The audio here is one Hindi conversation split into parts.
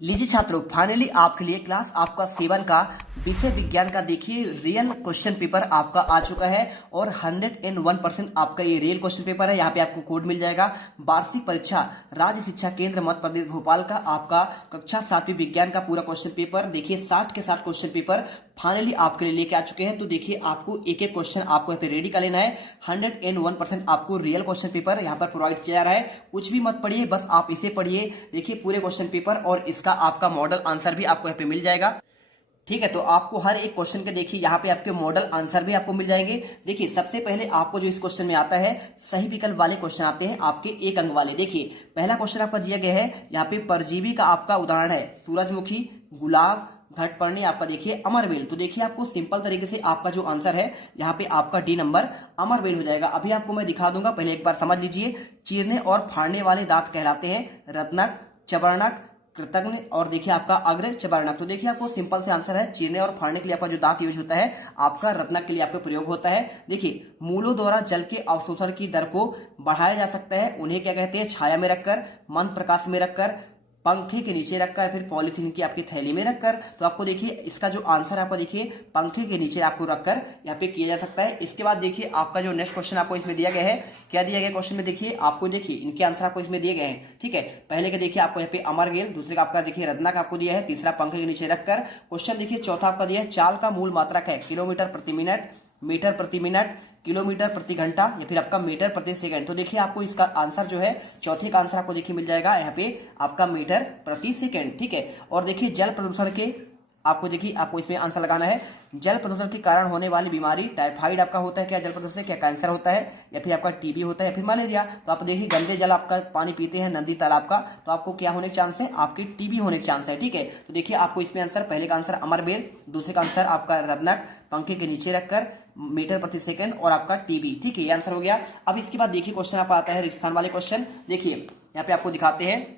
लीजिए छात्रों, फाइनली आपके लिए क्लास आपका 7 का विषय विज्ञान का देखिए रियल क्वेश्चन पेपर आपका आ चुका है और 101% आपका ये रियल क्वेश्चन पेपर है। यहाँ पे आपको कोड मिल जाएगा। वार्षिक परीक्षा राज्य शिक्षा केंद्र मध्य प्रदेश भोपाल का आपका कक्षा 7वीं विज्ञान का पूरा क्वेश्चन पेपर देखिए 60 के 60 क्वेश्चन पेपर फाइनली आपके लिए लेके आ चुके हैं। तो देखिए आपको एक एक क्वेश्चन आपको यहाँ पे रेडी कर लेना है। 101% आपको रियल क्वेश्चन पेपर यहाँ पर प्रोवाइड किया जा रहा है। कुछ भी मत पढ़िए, बस आप इसे पढ़िए। देखिए पूरे क्वेश्चन पेपर और इसका आपका मॉडल आंसर भी आपको यहाँ पे मिल जाएगा। ठीक है, तो आपको हर एक क्वेश्चन के देखिए यहाँ पे आपके मॉडल आंसर भी आपको मिल जाएंगे। देखिए सबसे पहले आपको जो इस क्वेश्चन में आता है सही विकल्प वाले क्वेश्चन आते हैं आपके 1 अंक वाले। देखिए पहला क्वेश्चन आपका दिया गया है, यहाँ पे परजीवी का आपका उदाहरण है सूरजमुखी, गुलाब, घटपर्णी, आपका देखिए अमरवेल। तो देखिए आपको सिंपल तरीके से आपका जो आंसर है यहाँ पे आपका डी नंबर अमरवेल हो जाएगा। अभी आपको मैं दिखा दूंगा, पहले एक बार समझ लीजिए। चीरने और फाड़ने वाले दांत कहलाते हैं रत्नक, चबर्णक, कृतज्ञ और देखिए आपका अग्र चबर्णक। तो देखिए आपको सिंपल से आंसर है, चीरने और फाड़ने के लिए आपका जो दांत यूज होता है आपका रत्नक के लिए आपका प्रयोग होता है। देखिए मूलों द्वारा जल के अवशोषण की दर को बढ़ाया जा सकता है। उन्हें क्या कहते हैं? छाया में रखकर, मंद प्रकाश में रखकर, पंखे के नीचे रखकर, फिर पॉलीथीन की आपकी थैली में रखकर। तो आपको देखिए इसका जो आंसर आपको देखिए पंखे के नीचे आपको रखकर यहाँ पे किया जा सकता है। इसके बाद देखिए आपका जो नेक्स्ट क्वेश्चन आपको इसमें दिया गया है, क्या दिया गया क्वेश्चन में देखिए आपको देखिए इनके आंसर आपको इसमें दिए गए हैं। ठीक है, पहले के देखिए आपको यहाँ पे अमरवेल, दूसरे का आपका देखिए रत्नक आपको दिया है, तीसरा पंखे के नीचे रखकर। क्वेश्चन देखिए चौथा आपका दिया है चाल का मूल मात्रक है किलोमीटर प्रति मिनट, मीटर प्रति मिनट, किलोमीटर प्रति घंटा या फिर आपका मीटर प्रति सेकंड। तो देखिए आपको इसका आंसर जो है चौथे का आंसर आपको देखिए मिल जाएगा यहाँ पे आपका मीटर प्रति सेकंड। ठीक है, और देखिए जल प्रदूषण के आपको देखिए आपको इसमें आंसर लगाना है। जल प्रदूषण के कारण होने वाली बीमारी टाइफाइड आपका होता है क्या? जल प्रदूषण से क्या कैंसर होता है या फिर आपका टीबी होता है या फिर मलेरिया? तो आप देखिए गंदे जल आपका पानी पीते हैं नदी तालाब का, तो आपको क्या होने के चांस है? आपकी टीबी होने के चांस है। ठीक है, तो देखिए आपको इसमें आंसर, पहले का आंसर अमरवेल, दूसरे का आंसर आपका रत्नक, पंखे के नीचे रखकर, मीटर प्रति सेकंड और आपका टीबी। ठीक है, ये आंसर हो गया। अब इसके बाद देखिए क्वेश्चन आपका आता है रिक्स्थान वाले क्वेश्चन। देखिए यहाँ पे आपको दिखाते हैं,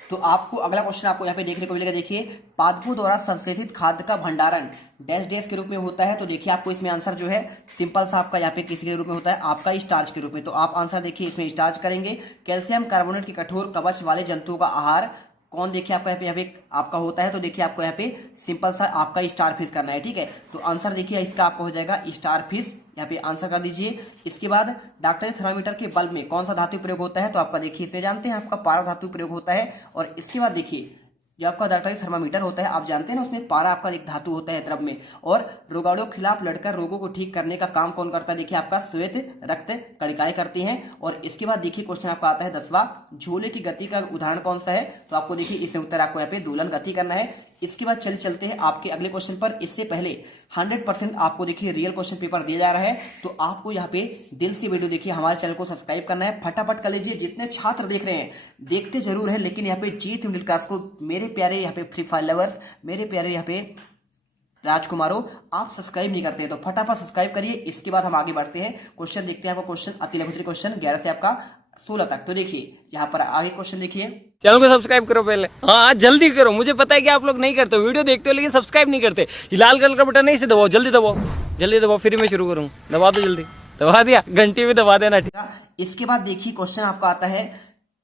तो आपको अगला क्वेश्चन आपको यहाँ पे देखने को मिलेगा। देखिए पादपों द्वारा संश्लेषित खाद्य का भंडारण डैश डैश के रूप में होता है। तो देखिए आपको इसमें आंसर जो है सिंपल सा आपका यहाँ पे किसी के रूप में होता है? आपका स्टार्च के रूप में। तो आप आंसर देखिए इसमें स्टार्च करेंगे। कैल्शियम कार्बोनेट की कठोर कवच वाले जंतुओं का आहार कौन देखिए आपका यहाँ पे आपका होता है? तो देखिए आपको यहाँ पे सिंपल सा आपका स्टार फिश करना है। ठीक है, तो आंसर देखिए इसका आपका हो जाएगा स्टार फिश, यहाँ पे आंसर कर दीजिए। इसके बाद डॉक्टरी थर्मामीटर के बल्ब में कौन सा धातु प्रयोग होता है? तो आपका देखिए इसमें जानते हैं आपका पारा धातु प्रयोग होता है। और इसके बाद देखिए जो आपका डॉक्टरी थर्मामीटर होता है आप जानते हैं ना, उसमें पारा आपका एक धातु होता है द्रव में। और रोगाणुओं के खिलाफ लड़कर रोगों को ठीक करने का काम कौन करता है? देखिए आपका श्वेत रक्त कणिकाएं करती हैं। और इसके बाद देखिए क्वेश्चन आपका आता है 10वां, झोले की गति का उदाहरण कौन सा है? तो आपको देखिए इसमें उत्तर आपको यहाँ पे दोलन गति करना है। इसके बाद चलते हैं आपके अगले क्वेश्चन पर। इससे पहले 100% आपको देखिए रियल क्वेश्चन पेपर दिया जा रहा है, तो आपको यहाँ पे दिल से वीडियो देखिए हमारे चैनल को सब्सक्राइब करना है, फटाफट कर लीजिए। जितने छात्र देख रहे हैं देखते जरूर है, लेकिन यहाँ पे जीत मिडिल क्लास को मेरे प्यारे यहाँ पे फ्री फायर लवर्स, मेरे प्यारे यहाँ पे राजकुमारों, आप सब्सक्राइब नहीं करते हैं तो फटाफट सब्सक्राइब करिए। इसके बाद हम आगे बढ़ते हैं, क्वेश्चन देखते हैं। आपका क्वेश्चन अति लघु क्वेश्चन 11 से आपका 16 तक। तो देखिए यहाँ पर आगे क्वेश्चन देखिए। चैनल को सब्सक्राइब करो पहले, हाँ जल्दी करो। मुझे पता है कि आप लोग नहीं करते हो, वीडियो देखते हो लेकिन सब्सक्राइब नहीं करते। ये लाल कलर का बटन नहीं से दबाओ, जल्दी दबाओ, जल्दी दबाओ, फिर मैं शुरू करूँ। दबा दो जल्दी, दबा दिया, घंटी भी दबा देना। इसके बाद देखिए क्वेश्चन आपका आता है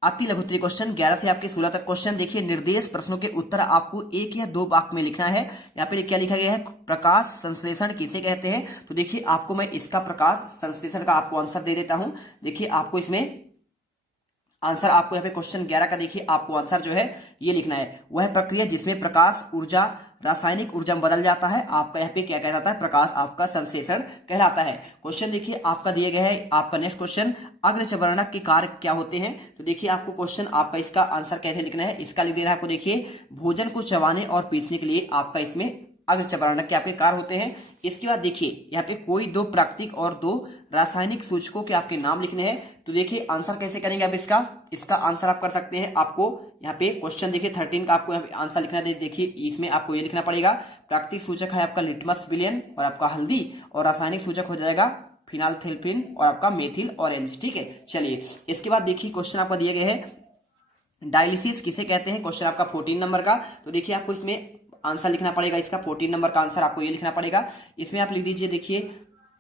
अति लघु क्वेश्चन 11 से आपके 16 तक क्वेश्चन। देखिए निर्देश प्रश्नों के उत्तर आपको 1 या 2 वाक्य में लिखना है। यहाँ पे क्या लिखा गया है? प्रकाश संश्लेषण किसे कहते हैं? तो देखिए आपको मैं इसका प्रकाश संश्लेषण का आपको आंसर दे देता हूं। देखिए आपको इसमें आंसर आपको यहाँ पे क्वेश्चन 11 का देखिए आपको आंसर जो है ये लिखना है, वह प्रक्रिया जिसमें प्रकाश ऊर्जा रासायनिक ऊर्जा में बदल जाता है आपका यहाँ पे क्या कहलाता है? प्रकाश आपका संश्लेषण कहलाता है। क्वेश्चन देखिए आपका दिया गया है आपका नेक्स्ट क्वेश्चन, अग्रचबर्णक के कार्य क्या होते हैं? तो देखिए आपको क्वेश्चन आपका इसका आंसर कैसे लिखना है, इसका लिख देना है आपको। देखिए भोजन को चबाने और पीसने के लिए आपका इसमें अग्रचबर्णक के आपके कार्य होते हैं। इसके बाद देखिए यहाँ पे कोई 2 प्राकृतिक और 2 रासायनिक सूचकों के आपके नाम लिखने हैं। तो देखिए आंसर कैसे करेंगे आप इसका आंसर आप कर सकते हैं। आपको यहाँ पे क्वेश्चन देखिए 13 का आपको यहाँ पे आंसर लिखना है। देखिए इसमें आपको ये लिखना पड़ेगा, प्राकृतिक सूचक है आपका लिटमस विलियन और आपका हल्दी, और रासायनिक सूचक हो जाएगा फिनाल्थेल्फिन और आपका मेथिल ऑरेंज। ठीक है, चलिए इसके बाद देखिए क्वेश्चन आपका दिया गया है डायलिसिस किसे कहते हैं? क्वेश्चन आपका 14 नंबर का। तो देखिए आपको इसमें आंसर लिखना पड़ेगा, इसका 14 नंबर का आंसर आपको ये लिखना पड़ेगा। इसमें आप लिख दीजिए, देखिए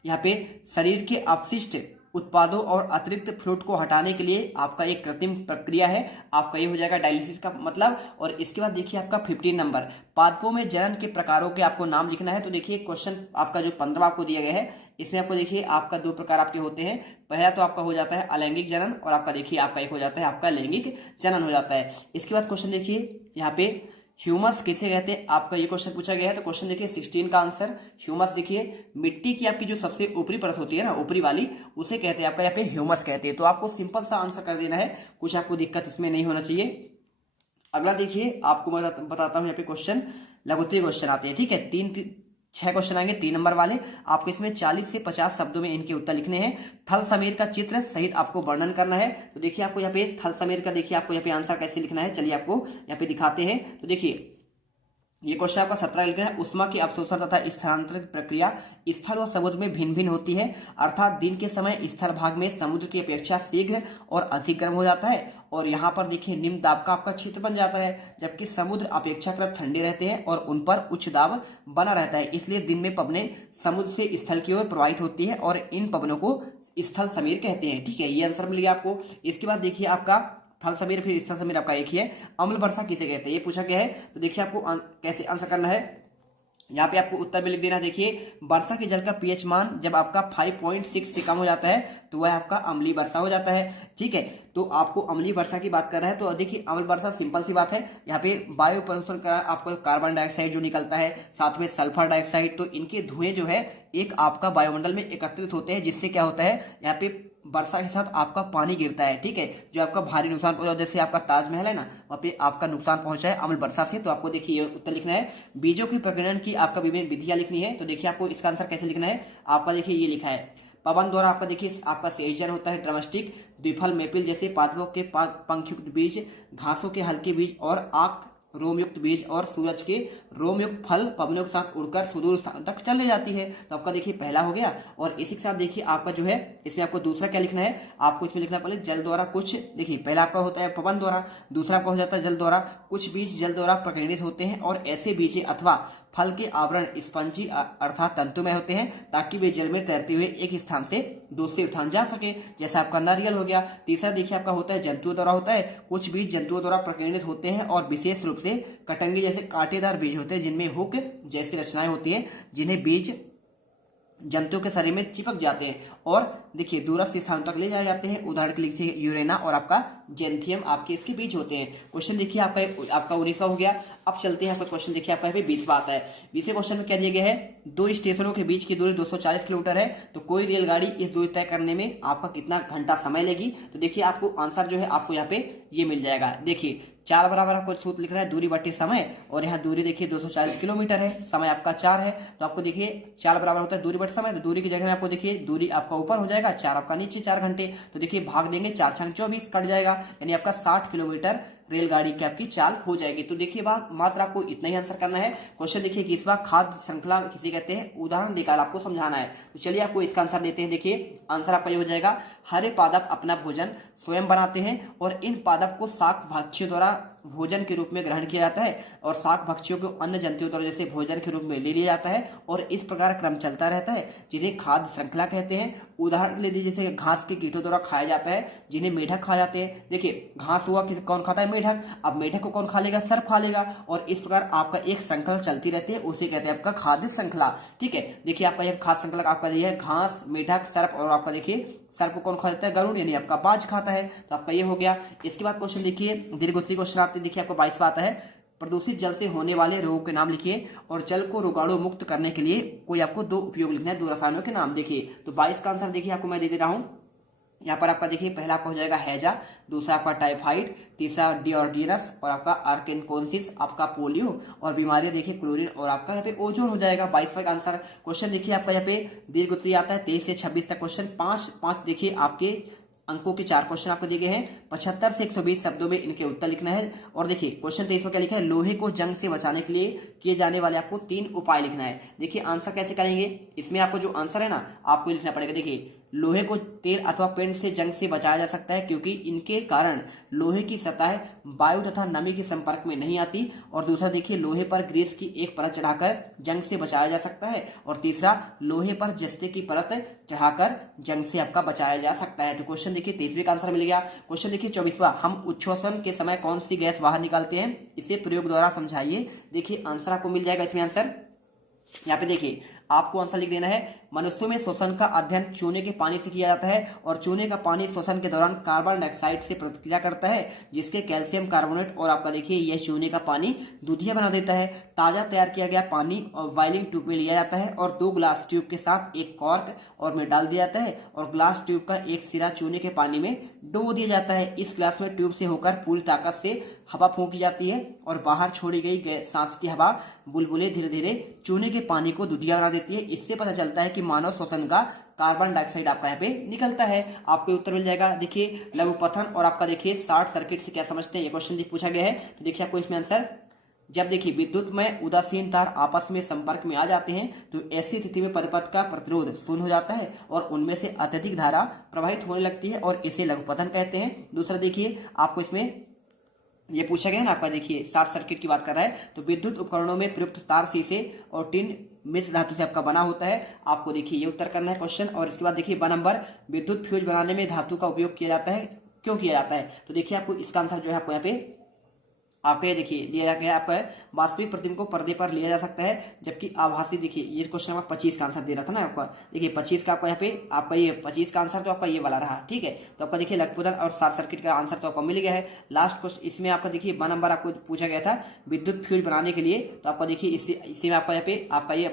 यहाँ पे शरीर के अपशिष्ट उत्पादों और अतिरिक्त फ्लूइड को हटाने के लिए आपका एक कृत्रिम प्रक्रिया है, आपका ये हो जाएगा डायलिसिस का मतलब। और इसके बाद देखिए आपका 15 नंबर, पादपों में जनन के प्रकारों के आपको नाम लिखना है। तो देखिए क्वेश्चन आपका जो 15 आपको दिया गया है, इसमें आपको देखिए आपका 2 प्रकार आपके होते हैं। पहला तो आपका हो जाता है अलैंगिक जनन, और आपका देखिए आपका एक हो जाता है आपका लैंगिक जनन हो जाता है। इसके बाद क्वेश्चन देखिए यहाँ पे ह्यूमस किसे कहते हैं, आपका ये क्वेश्चन पूछा गया है। तो क्वेश्चन देखिए 16 का आंसर ह्यूमस, देखिए मिट्टी की आपकी जो सबसे ऊपरी परत होती है ना, ऊपरी वाली, उसे कहते हैं आपका यहाँ पे ह्यूमस कहते हैं। तो आपको सिंपल सा आंसर कर देना है, कुछ आपको दिक्कत इसमें नहीं होना चाहिए। अगला देखिए आपको मैं बताता हूँ यहाँ पे क्वेश्चन, लघुत्तरीय क्वेश्चन आते हैं, ठीक है। 6 क्वेश्चन आएंगे 3 नंबर वाले, आपको इसमें 40 से 50 शब्दों में इनके उत्तर लिखने हैं। थल समीर का चित्र सहित आपको वर्णन करना है। तो देखिए आपको यहाँ पे थल समीर का देखिए आपको यहाँ पे आंसर कैसे लिखना है, चलिए आपको यहाँ पे दिखाते हैं। तो देखिए ये क्वेश्चन आपका 17 लिखना है। उष्मा की अवशोषण तथा स्थानांतरण प्रक्रिया स्थल व समुद्र में भिन्न भिन्न होती है, अर्थात दिन के समय स्थल भाग में समुद्र की अपेक्षा शीघ्र और अधिक गर्म हो जाता है, और यहाँ पर देखिए निम्न दाब का आपका क्षेत्र बन जाता है, जबकि समुद्र अपेक्षाकृत ठंडे रहते हैं और उन पर उच्च दाब बना रहता है। इसलिए दिन में पवनें समुद्र से स्थल की ओर प्रवाहित होती है और इन पवनों को स्थल समीर कहते हैं, ठीक है। ये आंसर मिल गया आपको। इसके बाद देखिए आपका थल समीर फिर स्थल समीर आपका एक ही है। अम्ल वर्षा किसे कहते हैं, ये पूछा गया है। तो देखिए आपको कैसे आंसर करना है, यहाँ पे आपको उत्तर में लिख देना। देखिए वर्षा के जल का पीएच मान जब आपका 5.6 से कम हो जाता है तो वह आपका अम्लीय वर्षा हो जाता है, ठीक है। तो आपको अम्लीय वर्षा की बात कर रहा है, तो देखिए अम्ल वर्षा सिंपल सी बात है, यहाँ पे वायु प्रदूषण का आपको कार्बन डाइऑक्साइड जो निकलता है, साथ में सल्फर डाइऑक्साइड, तो इनके धुएं जो है एक आपका वायुमंडल में एकत्रित होते हैं, जिससे क्या होता है यहाँ पे वर्षा के साथ आपका पानी गिरता है, ठीक है, जो आपका भारी नुकसान पहुंचा। जैसे आपका ताजमहल है ना, वहाँ पे आपका नुकसान पहुंचा है अम्ल वर्षा से। तो आपको देखिए ये उत्तर लिखना है। बीजों की प्रजनन की आपका विभिन्न विधियां लिखनी है। तो देखिए आपको इसका आंसर कैसे लिखना है, आपका देखिए ये लिखा है। पवन द्वारा आपका देखिए आपका सेजन होता है, ड्रमस्टिक, द्विफल मेपिल जैसे पादपों के पंखयुक्त बीज, घासों के हल्के बीज और आक रोमयुक्त बीज और सूरज के रोमयुक्त फल पवनों के साथ उड़कर सुदूर स्थान तक चले जाती है। तो आपका देखिए पहला हो गया। और इसी के साथ देखिए आपका जो है इसमें आपको दूसरा क्या लिखना है, आपको इसमें लिखना पहले जल द्वारा कुछ, देखिए पहला आपका होता है पवन द्वारा, दूसरा आपका हो जाता है जल द्वारा। कुछ बीज जल द्वारा प्रकीर्णित होते हैं और ऐसे बीज अथवा फल के आवरण स्पंजी अर्थात तंतुमय होते हैं, ताकि वे जल में तैरते हुए एक स्थान से दूसरे स्थान जा सके, जैसा आपका नारियल हो गया। तीसरा देखिए आपका होता है जंतुओं द्वारा होता है। कुछ बीज जंतुओं द्वारा प्रकीर्णित होते हैं और विशेष रूप से कटंगे जैसे कांटेदार बीज होते हैं, जिनमें हुक जैसी रचनाएं होती हैं, जिन्हें बीज जंतुओं के शरीर में चिपक जाते हैं और देखिए दूरस्थ स्थान तक ले जाए जाते हैं। उदाहरण के लिए यूरेना और आपका जेंथियम आपके इसके बीज होते हैं। क्वेश्चन देखिए आपका 19वां हो गया। अब चलते हैं आपका क्वेश्चन देखिए आपका 20वां आता है। 20वें क्वेश्चन में क्या दिया गया है, 2 स्टेशनों के बीच की दूरी 240 किलोमीटर है, तो कोई रेलगाड़ी इस दूरी तय करने में आपका कितना घंटा समय लेगी। तो देखिए आपको आंसर जो है आपको यहाँ पे ये मिल जाएगा। देखिए 4 बराबर आपको सूत्र लिख रहा है दूरी बटे समय, और यहाँ दूरी देखिए 240 किलोमीटर है, समय आपका 4 है। तो आपको देखिए 4 बराबर होता है दूरी बटे समय, तो दूरी की जगह में आपको देखिए दूरी आपका ऊपर हो जाएगा, 4 आपका नीचे, 4 घंटे। तो देखिए भाग देंगे 4 छंग 24 कट जाएगा, यानी आपका 60 किलोमीटर रेलगाड़ी की आपकी चाल हो जाएगी। तो देखिए बात मात्र आपको इतना ही आंसर करना है। क्वेश्चन देखिए कि इस बार खाद्य श्रृंखला किसे कहते हैं, उदाहरण देकर आपको समझाना है। तो चलिए आपको इसका आंसर देते हैं। देखिए आंसर आपका ये हो जाएगा, हरे पादप अपना भोजन स्वयं बनाते हैं और इन पादप को शाक भक्षियों द्वारा भोजन के रूप में ग्रहण किया जाता है और शाक भक्षियों को अन्य जंतुओं द्वारा जैसे भोजन के रूप में ले लिया जाता है, और इस प्रकार क्रम चलता रहता है, जिन्हें खाद्य श्रृंखला कहते हैं। उदाहरण ले लीजिए जैसे घास के कीटों द्वारा खाया जाता है, जिन्हें मेढक खा जाते हैं। देखिए घास हुआ कौन खाता है, मेढक। अब मेढक को कौन खा लेगा, सर्प खा लेगा, और इस प्रकार आपका एक श्रृंखला चलती रहती है, उसे कहते हैं आपका खाद्य श्रृंखला। ठीक है, देखिए आपका यह खाद्य श्रृंखला आपका दिया है घास, मेढक, सर्प, और आपका देखिए सर्प को कौन खा जाता है, गरुड़, यानी आपका बाज खाता है। तो आपका ये हो गया। इसके बाद क्वेश्चन देखिए दीर्घोत्तरीय क्वेश्चन आते हैं। देखिए आपको 22वां आता है, प्रदूषित जल से होने वाले रोगों के नाम लिखिए और जल को रोगाणु मुक्त करने के लिए कोई आपको 2 उपयोग लिखना है, 2 रसायनों के नाम। देखिए तो 22 का आंसर देखिए आपको मैं दे रहा हूं। यहाँ पर आपका देखिए पहला आपका हो जाएगा हैजा, दूसरा आपका टाइफाइड, तीसरा डिओर्डियनस, और आपका आर्केनकोन्सिस, आपका पोलियो, और बीमारियां देखिए क्लोरीन, और आपका यहाँ पे ओजोन हो जाएगा। 22वां का आंसर। क्वेश्चन देखिए आपका यहाँ पे दीर्घोत्तरीय आता है 23 से 26 तक क्वेश्चन। 5 देखिए आपके अंकों के 4 क्वेश्चन आपको दिए गए हैं। 75 से 120 शब्दों में इनके उत्तर लिखना है। और देखिए क्वेश्चन 23 में क्या लिखा है, लोहे को जंग से बचाने के लिए किए जाने वाले आपको 3 उपाय लिखना है। देखिए आंसर कैसे करेंगे, इसमें आपको जो आंसर है ना आपको लिखना पड़ेगा। देखिए लोहे को तेल अथवा पेंट से जंग से बचाया जा सकता है क्योंकि इनके कारण लोहे की सतह वायु तथा नमी के संपर्क में नहीं आती। और दूसरा देखिए, लोहे पर ग्रीस की एक परत चढ़ाकर जंग से बचाया जा सकता है। और तीसरा, लोहे पर जस्ते की परत चढ़ाकर जंग से आपका बचाया जा सकता है। तो क्वेश्चन देखिए 23वें का आंसर मिल गया। क्वेश्चन देखिए 24वां, हम उच्छ्वसन के समय कौन सी गैस बाहर निकालते हैं, इसे प्रयोग द्वारा समझाइए। देखिए आंसर आपको मिल जाएगा इसमें। आंसर यहाँ पे देखिए आपको आंसर लिख देना है। मनुष्यों में श्वसन का अध्ययन चूने के पानी से किया जाता है और चूने का पानी श्वसन के दौरान कार्बन डाइऑक्साइड से प्रतिक्रिया करता है जिसके कैल्शियम कार्बोनेट और आपका देखिए यह चूने का पानी दूधिया बना देता है। ताजा तैयार किया गया पानी और वाइलिंग ट्यूब में लिया जाता है और 2 ग्लास ट्यूब के साथ एक कॉर्क और में डाल दिया जाता है और ग्लास ट्यूब का एक सिरा चूने के पानी में डुबो दिया जाता है। इस ग्लास में ट्यूब से होकर पूरी ताकत से हवा फूंकी जाती है और बाहर छोड़ी गई सांस की हवा बुलबुले धीरे धीरे चूने के पानी को दूधिया बना देती है। इससे पता चलता है कि मानव श्वसन का कार्बन डाइऑक्साइड आपका यहाँ पे निकलता है। आपको उत्तर मिल जाएगा। देखिए लघुपथन और आपका देखिए शॉर्ट सर्किट से क्या समझते हैं, ये क्वेश्चन पूछा गया है। तो देखिए आपको इसमें आंसर, जब देखिए विद्युत में उदासीन तार आपस में संपर्क में आ जाते हैं तो ऐसी स्थिति में परिपथ का प्रतिरोध शून्य हो जाता है और उनमें से अत्यधिक धारा प्रवाहित होने लगती है और इसे लघुपथन कहते हैं। दूसरा देखिए आपको इसमें ये पूछा गया ना आपका, देखिए शॉर्ट सर्किट की बात कर रहा है। तो विद्युत उपकरणों में प्रयुक्त तार शीशे और टिन मिश्र धातु से आपका बना होता है। आपको देखिए ये उत्तर करना है क्वेश्चन। और इसके बाद देखिए 2 नंबर, विद्युत फ्यूज बनाने में धातु का उपयोग किया जाता है, क्यों किया जाता है। तो देखिए आपको इसका आंसर जो है आपको यहाँ पे आपके देखिए लिया गया है। आपका वास्तविक प्रतिबिंब को पर्दे पर लिया जा सकता है जबकि आभासी, देखिए ये क्वेश्चन आपका 25 का आंसर दे रहा था ना आपका। देखिए 25 का आपका यहाँ पे आपका ये 25 का आंसर तो आपका ये वाला रहा, ठीक है। तो आपका देखिए लघुपथन और शॉर्ट सर्किट का आंसर तो आपको मिल गया है। लास्ट क्वेश्चन इसमें आपका देखिए 2 नंबर आपको पूछा गया था विद्युत फ्यूज बनाने के लिए। तो आपका देखिए इसी में आपका यहाँ पे आपका ये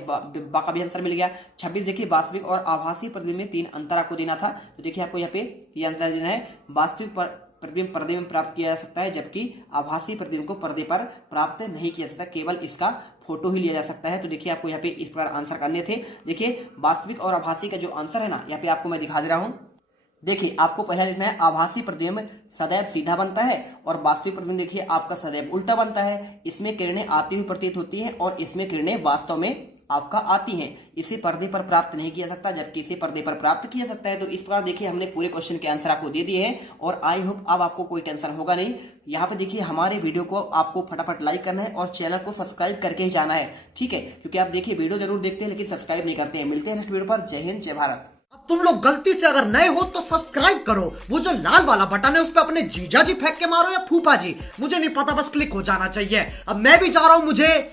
बाका भी आंसर मिल गया। 26 देखिए वास्तविक और आभासी प्रतिबिंब में 3 अंतर आपको देना था। तो देखिए आपको यहाँ पे ये आंसर देना है, वास्तविक प्रतिबिंब पर्दे में प्राप्त किया जा सकता है जबकि आभासी प्रतिबिंब को पर्दे पर प्राप्त नहीं किया जा सकता, केवल इसका फोटो ही लिया जा सकता है। तो देखिए आपको यहाँ पे इस प्रकार आंसर करने थे। देखिए वास्तविक और आभासी का जो आंसर है ना, यहाँ पे आपको मैं दिखा दे रहा हूँ। देखिए आपको पहला लिखना है, आभासी प्रतिबिंब सदैव सीधा बनता है और वास्तविक प्रतिबिंब देखिए आपका सदैव उल्टा बनता है। इसमें किरणें आती हुई प्रतीत होती हैं और इसमें किरणें वास्तव में आपका आती हैं। इसे पर्दे पर प्राप्त नहीं किया सकता जबकि इसे पर्दे पर प्राप्त किया सकता है। तो इस प्रकार देखिए हमने पूरे क्वेश्चन के आंसर आपको दे दिए हैं और आई होप अब आपको कोई टेंशन होगा नहीं। यहाँ पे देखिए हमारे वीडियो को आपको फटाफट लाइक करना है और चैनल को सब्सक्राइब करके ही जाना है, ठीक है, क्योंकि आप देखिए वीडियो जरूर देखते हैं लेकिन सब्सक्राइब नहीं करते हैं। मिलते हैं नेक्स्ट वीडियो पर। जय हिंद, जय भारत। अब तुम लोग गलती से अगर नए हो तो सब्सक्राइब करो, वो जो लाल वाला बटन है उस पर अपने जीजा जी फेंक के मारो या फूफा जी, मुझे नहीं पता, बस क्लिक हो जाना चाहिए। अब मैं भी जा रहा हूं, मुझे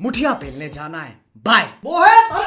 मुठिया पेलने जाना है। बाय। वो है